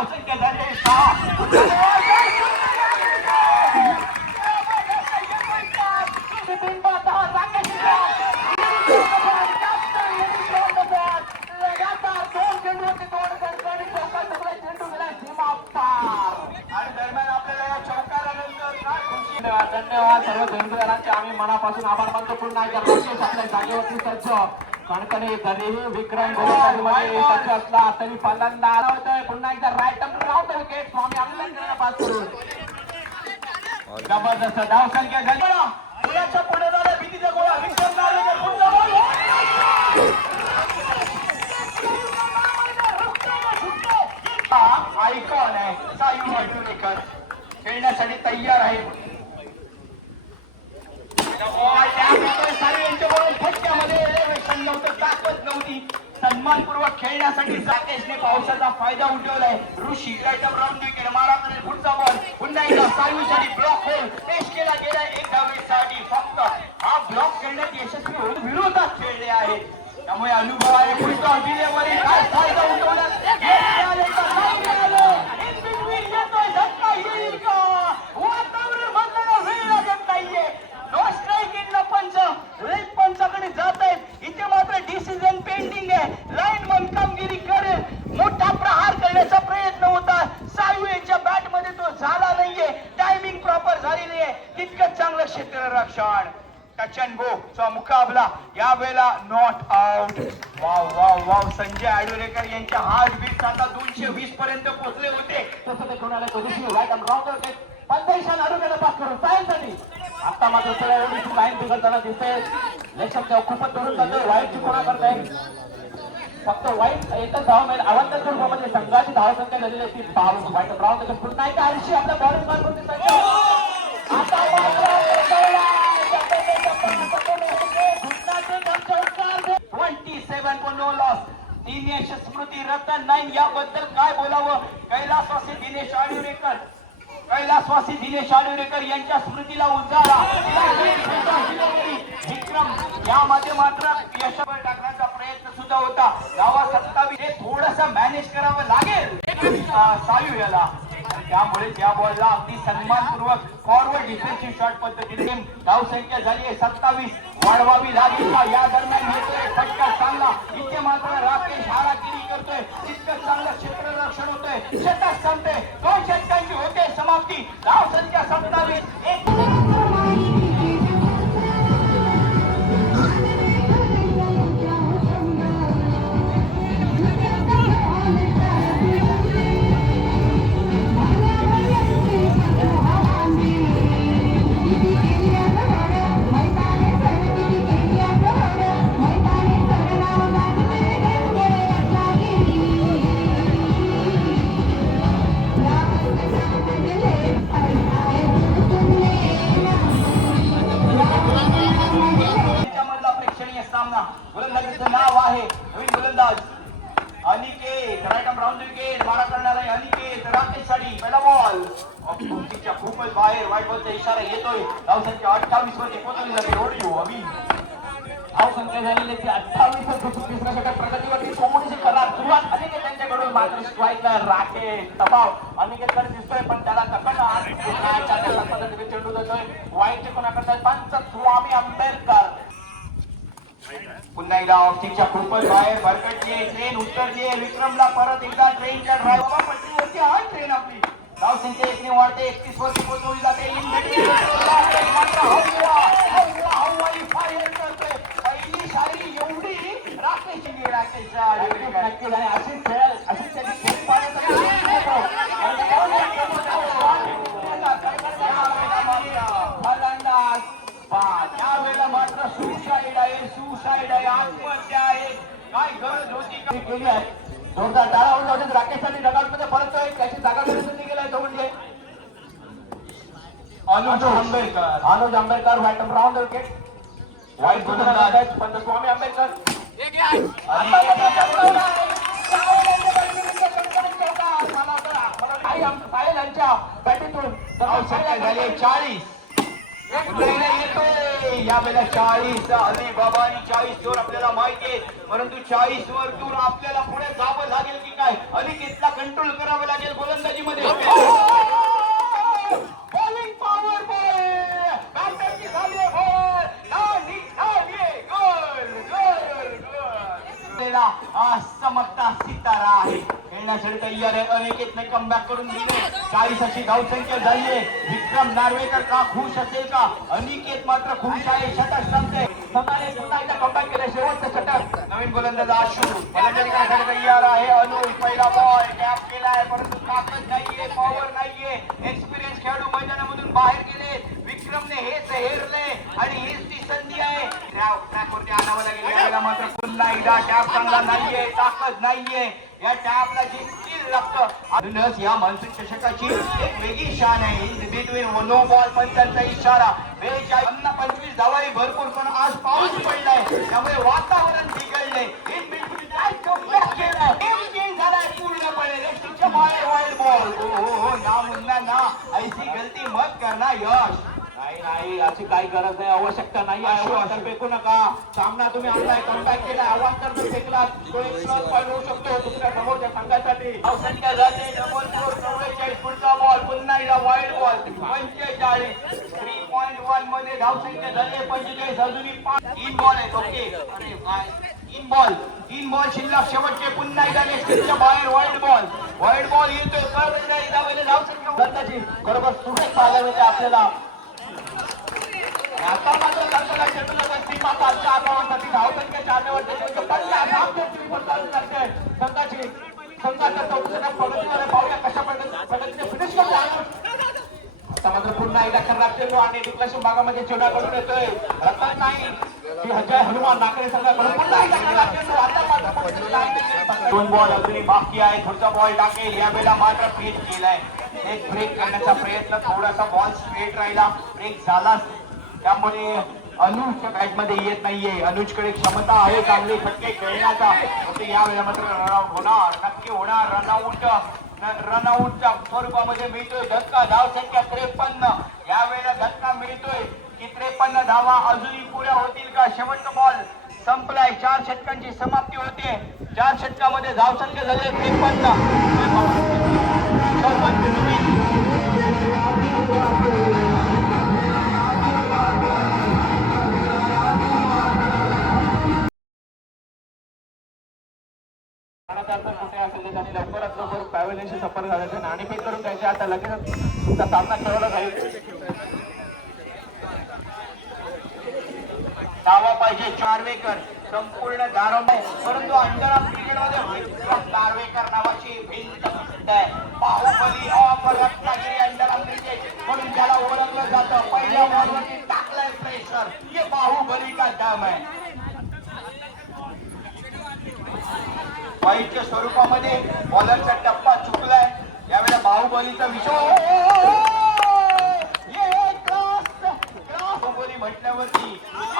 राकेशला धाव संख्या झाली आहे सहा तीन बाद दहा राकेश लगातार दोन चेंडूवरती दोन षटकांनी चौकार ठोकला चेंडू गेला सीमा पार आणि दरम्यान आपल्याला या चौकारानंतर काय खुशी धन्यवाद धन्यवाद सर्व बेंगळुरांचे आम्ही मनापासून आभार मानतो पुन्हा एकदा राकेश आपल्या जागेवरती सज्ज कणकणी तरीही विक्रम गोलंदाजीमध्ये सज्ज असला तरी पहिल्यांदा आला होता पुन्हा एकदा राईट राहतो विकेट स्वामी अभिनंदन पास करून. जबरदस्त धाव संख्या झाली पुण्याच्या पुढे झाला भीतीचा गोळा. विक्रम नार्वेकर पुढचा गोल. आयकॉन आहे खेळण्यासाठी तयार आहे. सारे यांच्याबरोबर फटक्यामध्ये elevation नव्हतं ताकद नव्हती सन्मानपूर्वक खेळण्यासाठी राकेशने पावसाचा फायदा उठवलाय. ऋषी राईटम राऊंड विकेट मारा पुढचा बॉल पुन्हा एकदा सायूसाठी ब्लॉक होईल पेश केला गेला एक धावेसाठी फक्त हा ब्लॉक खेळण्यात यशस्वी होऊन विरोधात खेळले आहेत त्यामुळे अनुभव आहे पुढचा डिलेवरी काय फायदा उठवण्यात यश मिळाले का नाही मिळालं? In between येतोय धक्का येईल का? वातावरण बदलायला वेळ लागत नाहीये नो स्ट्राईक इन द पंच रेड पंचाकडे जात आहेत इथे मात्र डिसिजन पेंडिंग आहे लाईन मन कामगिरी करेल मोठा प्रहार करण्याचा प्रयत्न होता सायू यांच्या बॅटमध्ये तो झाला नाहीये टायमिंग प्रॉपर झालेली आहे तितकंच चांगलं क्षेत्ररक्षण टच अँड गो चा मुकाबला यावेळेला not out wow wow wow Sanjay Adurekar यांच्या हार्ट बीट आता दोनशे वीस पर्यंत पोहोचले होते. तसं ते कोणाला कधीच राईट अँड रॉंग होते. पंधराशे आरोग्याला पास करून सायन्ससाठी आता मात्र सगळ्या एवढी लाईन बिघडताना दिसते लक्षात तेव्हा खूपच धरून जातोय वाईट चुकणा करताय? फक्त वाईट एकच धाव मिळेल. अवंत स्वरूपामध्ये संघाची धाव संख्या झालेली आहे बावीस वाईट ब्राऊन त्याच्या पुन्हा एकदा आयुष्य आपल्या बॉलिंग मार्ग आता मात्र no loss Dinesh Smriti Ratan nine याबद्दल काय बोलावं? कैलासवासी दिनेश आडुरेकर कैलासवासी दिनेश आडुरेकर यांच्या स्मृतीला उजाळा. विक्रम यामध्ये मात्र यशवर टाकण्याचा प्रयत्न सुद्धा होता. गावा सत्तावीस. हे थोडस मॅनेज करावं लागेल. सायू याला. त्यामुळे त्या बॉलला अगदी सन्मानपूर्वक फॉरवर्ड डिफेन्सिव्ह शॉट पद्धतीने धाव धावसंख्या झाली आहे. सत्तावीस वाढवावी लागेल का? या दरम्यान येतोय फटका चांगला. इथे मात्र अनिकेतकडे दिसतोय पण त्याला ककड चेंडू जातोय वाईटचे कोणा करताय पंच स्वामी आंबेडकर. पुन्हा एकदा ऑफिसच्या खूपच बाहेर भरकटली ट्रेन उतरली विक्रमला परत एकदा ट्रेनच्या ड्रायव्हर पट्टीवरती आहे ट्रेन आपली. धाव संख्या एकने वाढते एकतीस वरती पोहोचवली जाते. पहिली शायरी एवढी राकेश शिंदे, राकेशच्या आडीवर अशीच खेळ अशीच त्याची खेळ पाहण्याचा फलंदाज बाद. यावेळेला मात्र सुसाईड आहे सुसाईड आहे आत्महत्या आहे केली आहे. जोरदार टाळा होऊन जाऊ राकेश आणि डगाडमध्ये परततोय त्याची जागा मिळून गेलाय तो म्हणजे. Anuj Ambedkar. Anuj Ambedkar white round wicket वाईट गोलंदाज पंतस्वामी आंबेडकर. झाले चाळीस. यावेळेला चाळीस अली बाबा आणि चाळीस वर आपल्याला माहिती आहे. परंतु चाळीस वर दूर आपल्याला पुढे जावं लागेल की काय? अलिकेतला कंट्रोल करावं लागेल गोलंदाजीमध्ये. बॉलिंग पॉवर बॅटरची झाली चमकता सितारा आहे. खेळण्यासाठी तयार आहे. अनेकेतने कमबॅक करून दिले. चाळीस अशी धावसंख्या झाली आहे विक्रम नार्वेकर का खुश असेल का? अनिकेत मात्र खुश आहे. षटक संपते. समाने पुन्हा एकदा कमबॅक केलं शेवटचं षटक. नवीन गोलंदाज आशू. फलंदाजी करण्यासाठी तयार आहे. अनुज पहिला बॉल टॅप आहे परंतु ताकद नाहीये. पॉवर नाहीये. एक्सपिरियन्स खेळाडू मैदानामधून बाहेर गेले. विक्रमने हेच हेरले. आणि हीच ती संधी आहे. वरती आणावं लागेल यावेळेला मात्र पुन्हा एकदा टॅप चांगला नाहीये ताकद नाहीये. या टॅपला लागतं. अजूनच या चषकाची एक वेगळी शान आहे. इन बिटवीन नो बॉल पंचांचा इशारा. बेचाळीस पंचवीस भरपूर पण आज पाऊस पडलाय. त्यामुळे वातावरण बिघडले इन बिटवीन काय गेम चेंज झालाय पूर्णपणे. बाहेर बॉल हो हो, हो. ना मुन्ना ना. ऐसी गलती मत करना यश. याची काही गरज नाही आवश्यकता नाही आहे. अवांतर फेकू नका. सामना तुम्ही आणलाय कमबॅक केलाय. अवांतर जर फेकला तो एक प्लस पॉईंट होऊ शकतो दुसऱ्या समोरच्या संघासाठी. पुढचा बॉल पुन्हा एकदा वाईड बॉल पंचेचाळीस. थ्री पॉईंट वनमध्ये धावसंख्या झाली पंचेचाळीस अजूनही पाच. तीन बॉल आहेत. ओके. अरे काय तीन बॉल तीन बॉल शिल्लक शेवटचे. पुन्हा एकदा नेक्स्टच्या बाहेर वाईड बॉल वाईड बॉल येतोय. परत एकदा धावसंख्या बरोबर. सुरेख पाहायला मिळते आपल्याला. आता मात्र संघाला क्षेत्ररक्षण सीमा धावसंख्या संघाची संघाच्या पाहूया कशा प्रगतीने फिनिश आता मात्र पुन्हा एकदा खराब चेंडू आणि डिक्लेशन भागामध्ये चेंडा येतोय रतन नाही हजय हनुमान नाकडे संघाकडून पुन्हा एकदा खराब चेंडू आता मात्र दोन बॉल अजूनही बाकी आहे पुढचा बॉल टाकेल यावेळेला मात्र ब्रेक केलाय. एक ब्रेक करण्याचा प्रयत्न थोडासा बॉल स्ट्रेट राहिला. ब्रेक झाला त्यामुळे अनुजच्या बॅटमध्ये येत नाहीये. अनुजकडे क्षमता आहे चांगले फटके खेळण्याचा. परंतु यावेळेला मात्र रनआउट होणार. नक्की होणार रनआउट रनआउटच्या स्वरूपामध्ये मिळतोय धक्का. धाव संख्या त्रेपन्न. यावेळेला धक्का मिळतोय. की त्रेपन्न धावा अजूनही पुऱ्या होतील का? शेवटचा बॉल संपलाय. चार षटकांची समाप्ती होते. चार षटकामध्ये धावसंख्या झाली त्रेपन्न. लगेच तुमचा सामना खेळवला जाईल. दावा पाहिजे चारवेकर. संपूर्ण दारोबा परंतु अंडर क्रिकेटमध्ये मध्ये नावाची भिंत प्रसिद्ध आहे. Baahubali of Ratnagiri under cricket. म्हणून त्याला ओळखलं जातं. पहिल्या बॉलवरती टाकलाय प्रेशर हे बाहुबली का दम आहे. वाईटच्या स्वरूपामध्ये बॉलरचा टप्पा बाहुबलीचा विषय बाहुबली म्हटल्यावरती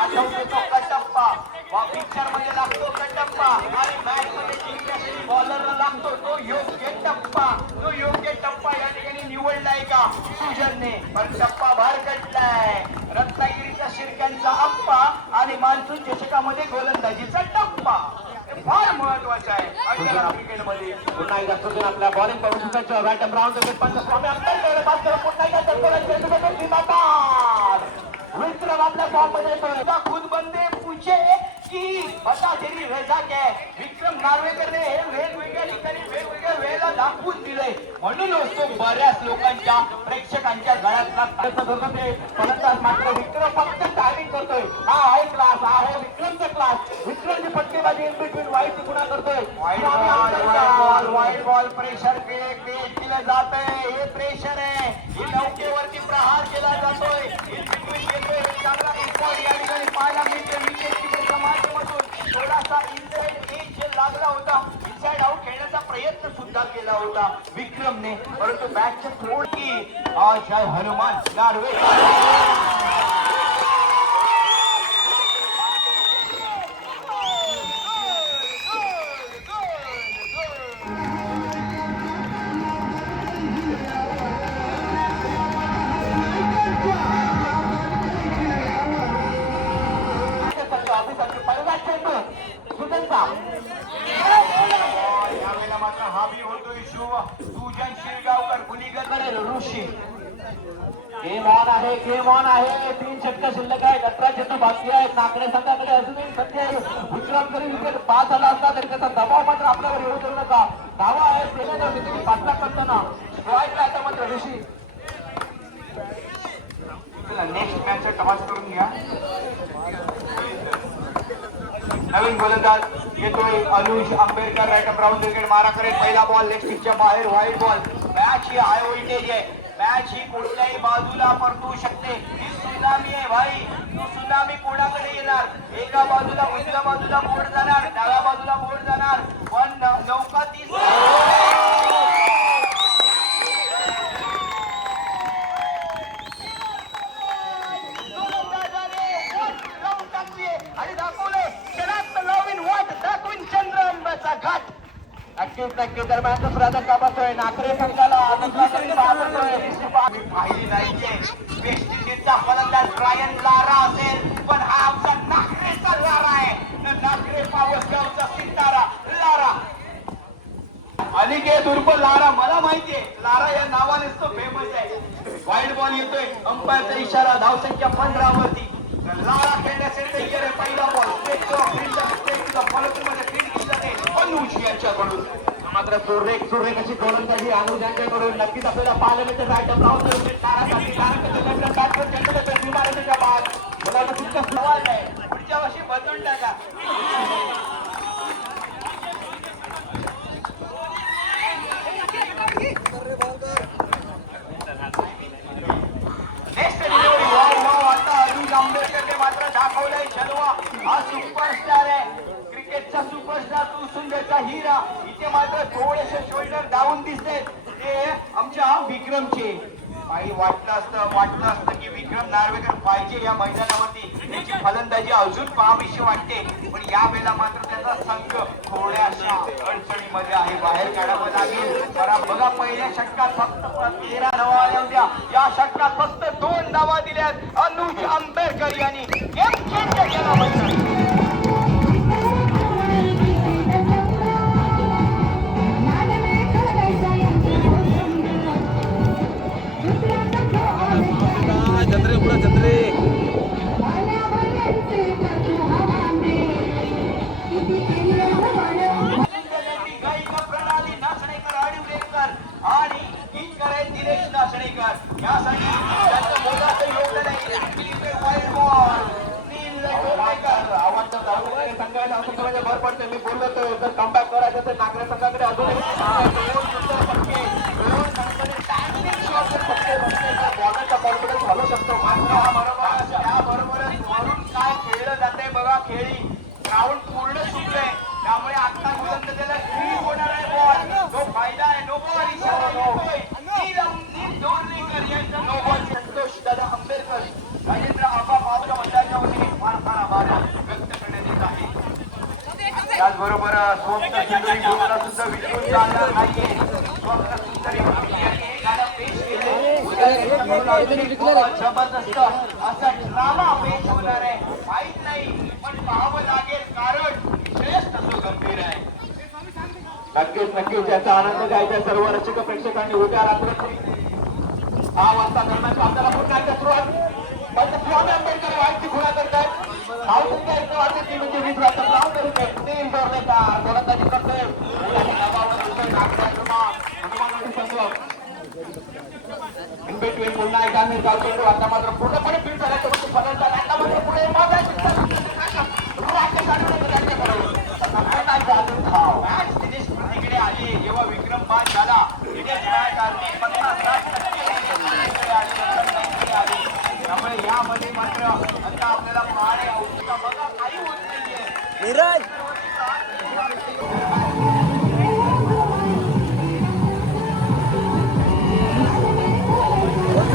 आठवतो तो कटप्पा. वा पिक्चरमध्ये लागतो कटप्पा. आणि मॅच मध्ये जिंकण्यासाठी बॉलरला लागतो तो योग्य टप्पा. तो योग्य टप्पा या ठिकाणी निवडलाय का? सुजनने. पण टप्पा बाहेर कटलाय रत्नागिरीचा शिरक्यांचा अप्पा आणि मान्सून चषकामध्ये गोलंदाजीचा टप्पा. फार महत्वाचं आहे. क्रिकेटमध्ये पुन्हा एकदा आपल्या बॉलिंग पंच स्वामी आंबेडकर पुन्हा एकदा विक्रम आपल्या फॉर्ममध्ये खुद बंदे पूछे की बता तेरी विक्रम नार्वेकरने हे. वेगवेगळ्या ठिकाणी वेगवेगळ्या वेळेला दाखवून दिले म्हणूनच हो, बऱ्याच लोकांच्या प्रेक्षकांच्या गळ्यातला फलंदाज मात्र विक्रम फक्त टायमिंग करतोय. हा आहे क्लास हा आहे विक्रमचा क्लास विक्रमची फटकेबाजी वाईट गुन्हा करतोय. Wide ball wide Ambedkar. Ball wide ball pressure दिलं जात आहे हे प्रेशर आहे. ही नौकेवरती प्रहार केला जातोय. चांगला एक बॉल या ठिकाणी पाहायला मिळते विकेट किपरच्या माध्यमातून थोडासा इनसाइड एज लागला होता. केला होता. विक्रमने. परंतु आज जय हनुमान नार्वे. नका धावा आहे सेनेने विकेट पाठला करताना. हो, स्ट्राईकला आता मात्र ऋषी. नेक्स्ट मॅच टॉस करून घ्या. नवीन गोलंदाज येतोय Anuj Ambedkar right brown cricket मारा करेल. पहिला बॉल लेग स्टिकच्या बाहेर व्हाईट बॉल मॅच ही हाय व्होल्टेज आहे. मॅच ही कोणत्याही बाजूला परतू शकते. ही सुनामी आहे भाई. तू सुनामी कोणाकडे येणार? एका बाजूला उजव्या बाजूला बोर्ड जाणार. डाव्या बाजूला बोर्ड जाणार. पण न- नौका ती आणि दाखवले क्षणात नवीन वाट दाखवून चंद्रांबाचा घाट नक्कीच नक्कीच दरम्यान दुसरा धक्का बसतोय नाकरे संघाला पाहिली नाहीये वेस्ट इंडिजचा फलंदाज ब्रायन लारा असेल पण हा! आमचा नागरेचा लारा आहे न नागरे पावसगावचा सितारा लारा अनिकेत उर्फ लारा मला माहितीये लारा या नावानेच तो फेमस आहे. वाईट बॉल येतोय. अंपायरचा इशारा धावसंख्या पंधरा वरती लारा खेळण्यासाठी तयार आहे पहिला बॉल फॉलोमध्ये फील्ड अनुज यांच्याकडून. मात्र सुरेख सुरेख अशी गोलंदाजी अनुज यांच्याकडून नक्कीच आपल्याला पाहायला मिळते. राईट राऊंड तारासाठी ताराकडे बॅट विमानाच्या बाद मला तुमचा सवाल आहे. पुढच्या वर्षी बदलून टाका नेक्स्ट डिलिव्हरी वाव वाव आता अरुण आंबेडकरने मात्र दाखवलाय जलवा. हा सुपरस्टार आहे. क्रिकेटचा सुपरस्टार तू सुंदरचा हिरा. इथे मात्र थोडेसे शोल्डर डाऊन दिसते ते आमच्या विक्रमचे. काही वाटलं असतं वाटलं असतं की विक्रम नार्वेकर पाहिजे या मैदानावरती. त्याची फलंदाजी अजून पाहावीशी वाटते. पण या वेळेला मात्र त्याचा संघ थोड्याशा अडचणीमध्ये आहे. बाहेर काढावं लागेल. बरा बघा पहिल्या षटकात फक्त तेरा धावा आल्या होत्या. या षटकात फक्त दोन धावा दिल्यात. अनुज आंबेडकर यांनी. गेम चेंज केला संघाला धावसंख्येमध्ये भर पडते. मी बोललो होतो जर कमबॅक करायचं तर नागरे संघाकडे अजूनही बॉलरचा सुंदर फटके दोन संघाकडे टायमिंग शॉट जर फटके बसले तर बॉलरचा कॉन्फिडन्स घालू शकतो मात्र हा बरोबर त्याबरोबरच वरून काय खेळलं जाते बघा खेळी ग्राउंड पूर्ण सुटलंय त्यामुळे आता गुलंद त्याला फ्री होणार आहे बॉल तो फायदा आहे नो बॉल इशारा येतोय नील नील डोरलेकर यांचा नो बॉल संतोष दादा आंबेडकर राजेंद्र आबा मावच्या मंडळाच्या वतीने फार फार आभार व्यक्त करण्यात येत आहे त्याचबरोबर स्वप्न सुंदरी गोष्ट सुद्धा विसरून चालणार नाहीये. स्वप्न सुंदरी जबरदस्त असा ड्रामा पेश होणार आहे. माहीत नाही पण पाहावं लागेल कारण श्रेष्ठ तो गंभीर आहे. नक्कीच नक्कीच. याचा आनंद घ्यायचा सर्व रसिक प्रेक्षकांनी. उद्या रात्री सहा वाजता दरम्यान आपल्याला पुन्हा एकदा सुरुवात. स्वामी आंबेडकर वाईटची खुणा करतायत धावसंख्या पुन्हा आता मात्र पूर्णपणे फिट झाला. तो आता मात्र पुढे मागे आली. जेव्हा विक्रम बाद झाला दिनेश पन्नास त्यामुळे यामध्ये मात्र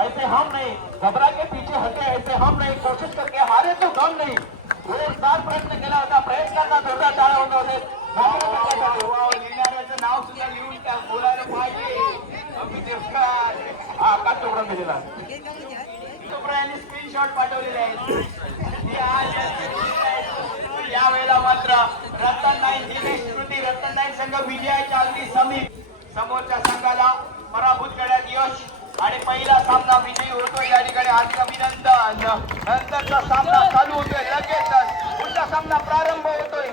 ऐसे हम नहीं घबरा के पीछे हटे ऐसे हम नहीं कोशिश करके हारे तो गम नहीं जोरदार प्रयत्न केला होता प्रयत्नांना जोरदार होत होते नाव सुद्धा लिहून टाक हा दिलेला. यांनी स्क्रीनशॉट पाठवलेले आहेत. ते आज यावेळेला मात्र रतन दिनेश स्मृती रतन संघ विजयाच्या अगदी समीप समोरच्या संघाला पराभूत करण्यात यश आणि पहिला सामना विजयी होतो या ठिकाणी हार्दिक अभिनंदन. नंतरचा सामना चालू होतोय. लगेचच पुढचा सामना प्रारंभ होतोय.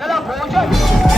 चला भोजन.